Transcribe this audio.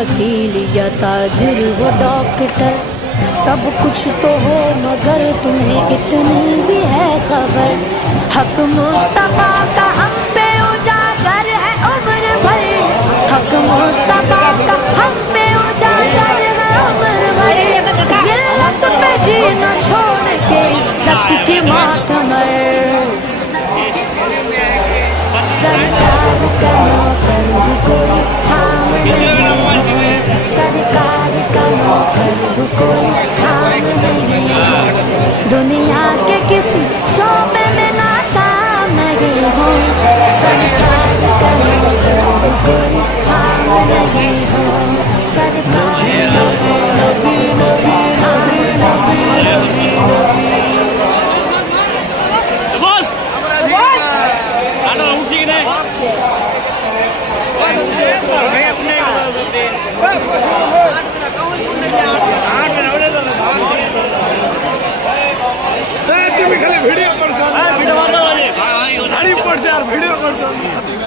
वकील या ताजिर हो डॉक्टर, सब कुछ तो हो मगर तुम्हें इतनी भी है खबर, हक मुस्तफा का हम पे उजागर है उम्र भर, हक मुस्तफा का हम पे उजागर है उम्र भर, जिल्लत पे जीना छोड़ के इज्जत की मातम, सरकार का नौकर भी कोई हाम नहीं, सरकार का नौकर भी कोई हाम नहीं, दुनिया के किसी शोबे में नाकाम नहीं हो, सरकार का नौकर भी कोई हाम नहीं हो, सरकार का नौकर भी कोई हाम नहीं हो। तुम्ही खाली व्हिडिओ करसान, गाडी पडছে আর ভিডিও করছো।